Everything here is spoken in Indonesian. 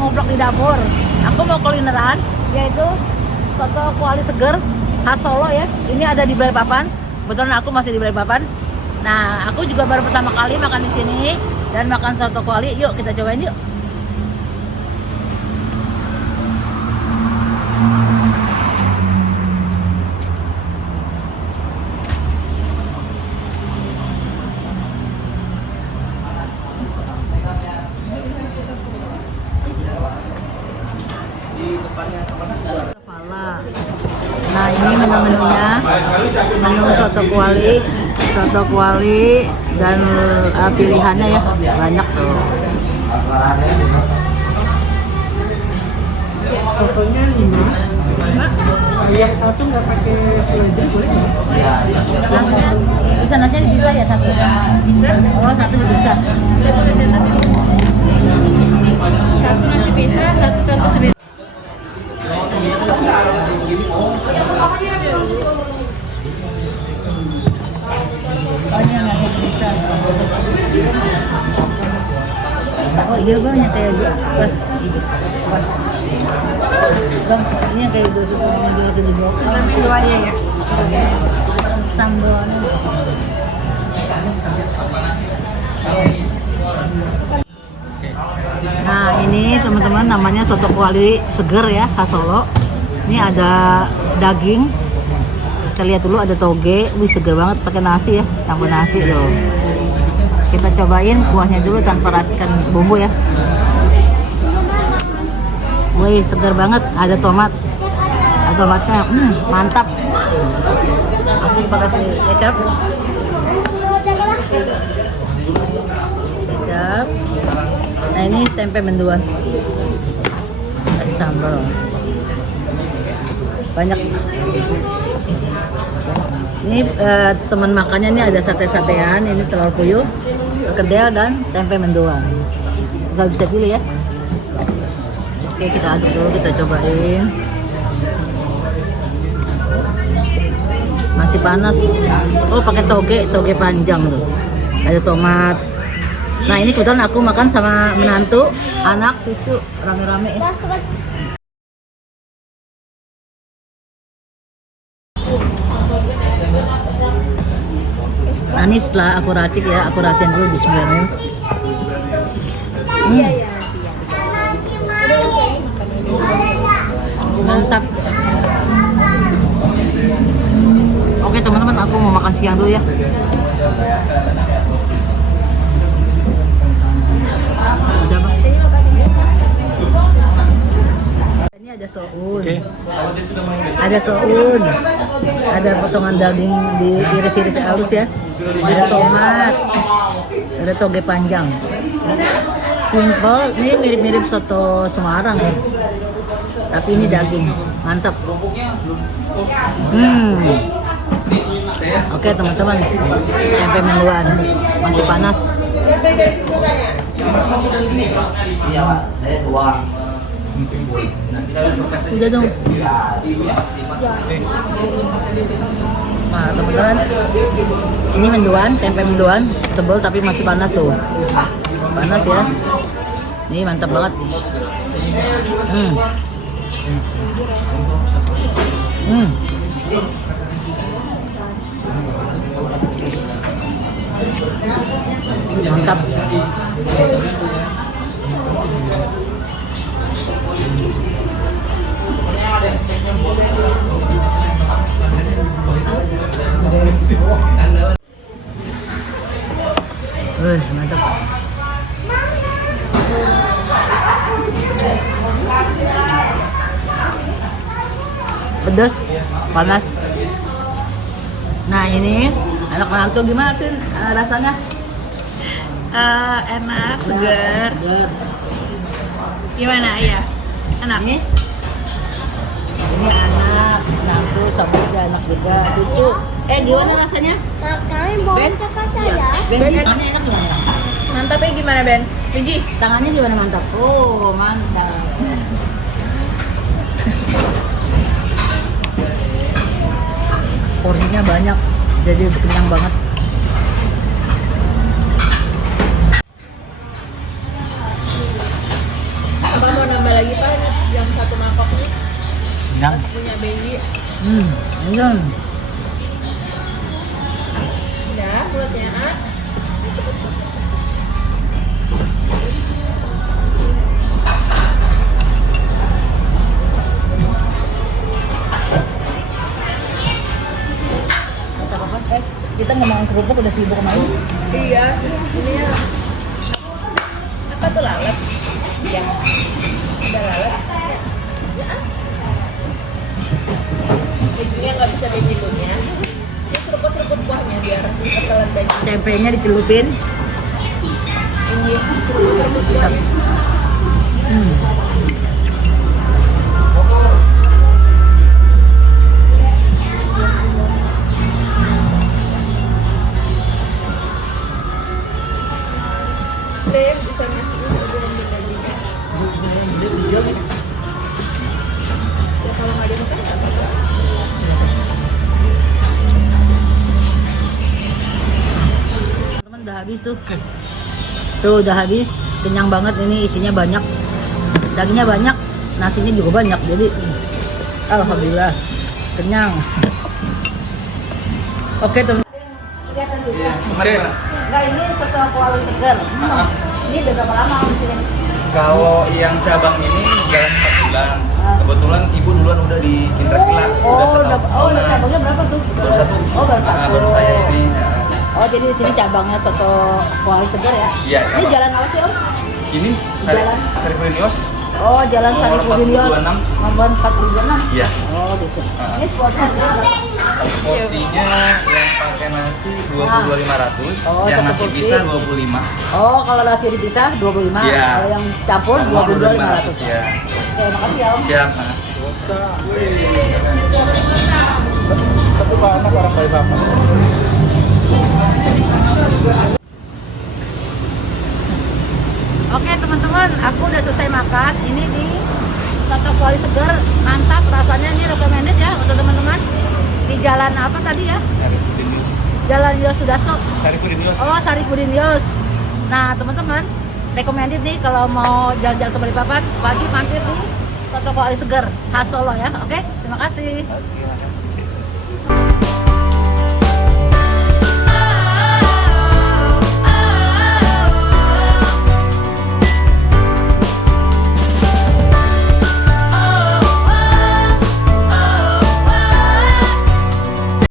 ngobrol di dapur. Aku mau kulineran, yaitu soto kuali seger khas Solo ya. Ini ada di Balikpapan. Kebetulan aku masih di Balikpapan. Nah, aku juga baru pertama kali makan di sini dan makan soto kuali. Yuk kita cobain yuk. Kepala. Nah, ini menu-menunya. Menu soto kuali dan pilihannya ya banyak tuh. Sotonya 5. Yang satu nggak pakai seledri boleh nggak? Bisa nasinya bisa ya satu? Bisa? Oh, satu bisa. Satu nasi bisa, satu contoh sendiri. Oh iya bang, yang kayak bang, ini yang kayak dosa yang jual di blok. Keduanya ya. Sambal. Nah ini teman-teman namanya soto kuali seger ya khas Solo. Ini ada daging. Kita lihat dulu ada toge. Wih seger banget pakai nasi ya, tambah nasi loh. Kita cobain kuahnya dulu tanpa racikan bumbu ya. Wih segar banget, ada tomat. Ada tomatnya, mantap. Masih pakai kecap. Kecap. Nah ini tempe mendoan. Kasih sambal. Banyak. Ini teman makannya ini ada sate-satean, ini telur puyuh, perkedel dan tempe mendoan. Nggak bisa pilih ya. Oke kita aduk dulu, kita cobain. Masih panas. Oh pakai toge panjang tuh. Ada tomat. Nah ini kebetulan aku makan sama menantu, anak, cucu, rame-rame ya. Nah, ini setelah aku racik ya, aku rasain dulu bismillah. Mantap. Oke teman-teman, aku mau makan siang dulu ya. Udah bang. Ini ada soun. Ada potongan daging diiris-iris halus ya. Ada tomat, ada toge panjang. Simple, ini mirip-mirip soto Semarang ya. Tapi ini daging, mantap. Oke teman-teman, tempe mendoan masih panas. Iya Pak, saya tuang. Udah dong. Nah teman-teman, ini mendoan, tempe mendoan tebal tapi masih panas tuh. Panas ya. Ini mantap banget. Mantap. Mantap. Pedas, panas. Nah ini anak menantu gimana sih rasanya? Enak, segar. Gimana ya? Enak. Ini anak menantu sama dia anak juga cucu. Gimana rasanya? Ben? Ben, tangannya enak gimana? Mantapnya gimana Ben? Biji? Tangannya gimana mantap? Oh mantap. Porsinya banyak, jadi kenyang banget. Apa mau Ini Udah, buatnya. kita ngomong kerupuk udah sibuk kemarin. Iya, ini ya. Apa tuh lalat? Iya. Ada lalat. Ujungnya nggak bisa digitunya. Ini seruput-seruput kuahnya biar ketelan daging. Tempenya dicelupin. Ini seruput-seruput kuahnya. Deh, bisa masukin ke dalam dagingnya. Ya kalau nggak dimakan nggak apa-apa. Teman udah habis tuh. Tuh udah habis, kenyang banget ini, isinya banyak. Dagingnya banyak, nasinya juga banyak. Jadi alhamdulillah kenyang. Oke, teman. Oke. Nah, ini soto kuali seger. Ini udah berapa lama di sini? Kalau yang cabang ini jalan 4 bulan. Kebetulan ibu duluan udah di Kinderkila. Udah cabangnya berapa tuh? Baru satu. Oh, baru satu. Baru saya ini. Oh, jadi di sini cabangnya soto kuali seger ya? Iya, Ini cabang. jalan apa sih, Om? Ini Jalan. Sarifudin Yos. Oh, Jalan Nomor Sarifudin Yos. 426. Nomor 426. Iya. Oh, di sini. Ini sportnya berapa? Porsinya yang pakai nasi 22.500, Oh, yang satu nasi porsi. pisah 25. Oh, kalau nasi dipisah 25. Iya. Kalau yang campur Nomor 22.500. ya. Oke, makasih ya, Om. Siap. Satu mana barang bayi bapak? Oke teman-teman, aku udah selesai makan. Ini di soto kuali seger, mantap rasanya. Ini recommended ya untuk teman-teman. Di jalan apa tadi ya? Sarifudin Yos. Jalan Yosudarso. Sarifudin Yos. Oh, Sarifudin Yos. Nah teman-teman, recommended nih kalau mau jalan-jalan ke Balikpapan, pagi mampir di soto kuali seger khas Solo ya. Oke, terima kasih. Oke.